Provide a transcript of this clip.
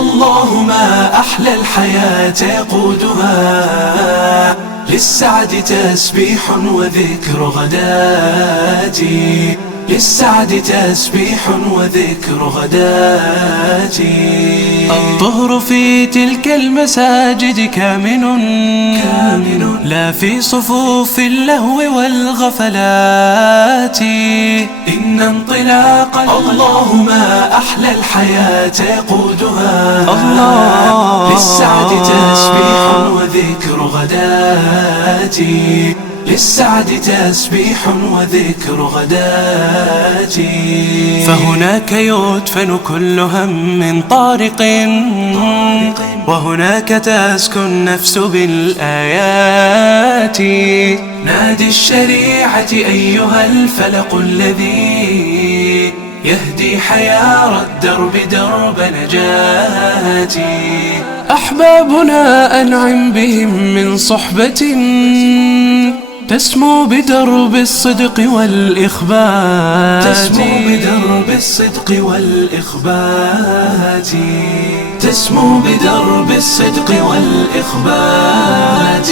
الله ما أحلى الحياة يقودها، للسعد تسبيح وذكر غداتي، للسعد تسبيح وذكر غداتي. الطهر في تلك المساجد كامن لا في صفوف اللهو والغفلات. إن انطلاق الله ما أحلى الحياة يقودها، للسعد تسبيح وذكر غداتي، للسعد تسبيح وذكر غداتي. فهناك يدفن كل هم طارق، وهناك تسكن النفس بالآيات. نادي الشريعة أيها الفلق الذي يهدي حيار الدرب درب نجاتي. أحبابنا أنعم بهم من صحبة تسمو بدرب الصدق والإخبات، تسمو بدرب الصدق والإخبات، تسمو بدرب الصدق والإخبات.